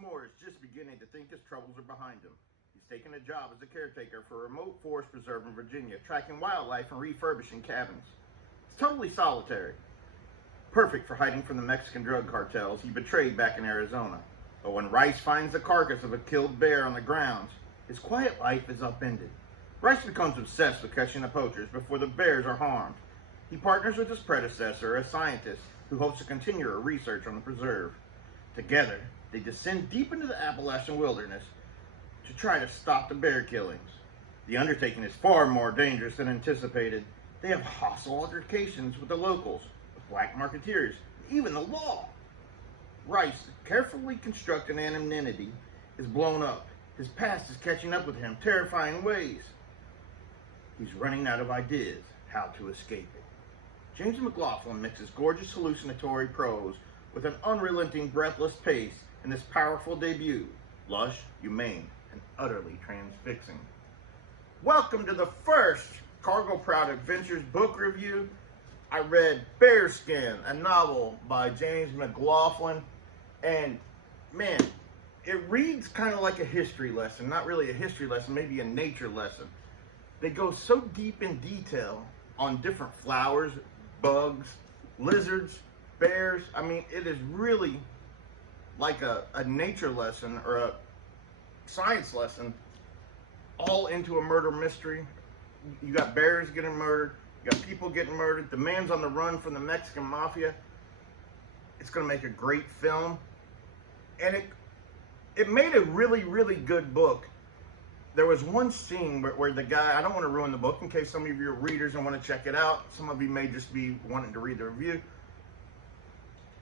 Moore is just beginning to think his troubles are behind him. He's taken a job as a caretaker for a remote forest preserve in Virginia, tracking wildlife and refurbishing cabins. It's totally solitary. Perfect for hiding from the Mexican drug cartels he betrayed back in Arizona. But when Rice finds the carcass of a killed bear on the grounds, his quiet life is upended. Rice becomes obsessed with catching the poachers before the bears are harmed. He partners with his predecessor, a scientist, who hopes to continue her research on the preserve. Together, they descend deep into the Appalachian wilderness to try to stop the bear killings. The undertaking is far more dangerous than anticipated. They have hostile altercations with the locals, with black marketeers, even the law. Rice, carefully constructed anonymity, is blown up. His past is catching up with him, terrifying ways. He's running out of ideas how to escape it. James McLaughlin mixes gorgeous hallucinatory prose with an unrelenting, breathless pace in this powerful debut, lush, humane, and utterly transfixing. Welcome to the first Cargo Proud Adventures book review. I read Bearskin, a novel by James McLaughlin, and man, it reads kind of like a history lesson. Not really a history lesson, maybe a nature lesson. They go so deep in detail on different flowers, bugs, lizards, bears. I mean, it is really like a nature lesson or a science lesson all into a murder mystery. You got bears getting murdered, you got people getting murdered, the man's on the run from the Mexican mafia. It's going to make a great film, and it made a really, really good book. There was one scene where the guy, I don't want to ruin the book in case some of you are readers and want to check it out. Some of you may just be wanting to read the review.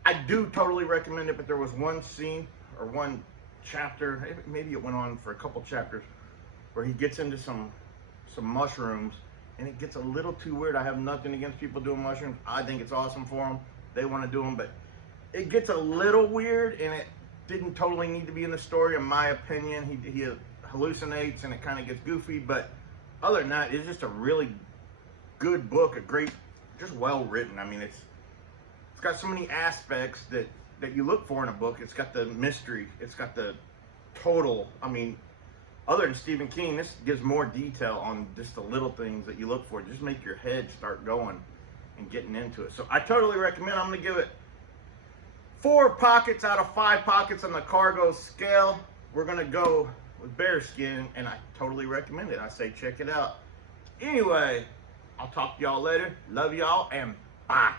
I do totally recommend it, but there was one scene or one chapter, maybe it went on for a couple chapters, where he gets into some mushrooms, and it gets a little too weird. I have nothing against people doing mushrooms. I think it's awesome for them. They want to do them, but it gets a little weird, and it didn't totally need to be in the story, in my opinion. He hallucinates, and it kind of gets goofy, but other than that, it's just a really good book, a great, just well written. I mean, it's got so many aspects that you look for in a book. It's got the mystery, it's got the total, I mean, other than Stephen King, this gives more detail on just the little things that you look for. Just make your head start going and getting into it. So I totally recommend. I'm going to give it 4 pockets out of 5 pockets on the cargo scale. We're going to go with Bearskin, and I totally recommend it. I say check it out. Anyway, I'll talk to y'all later. Love y'all, and bye.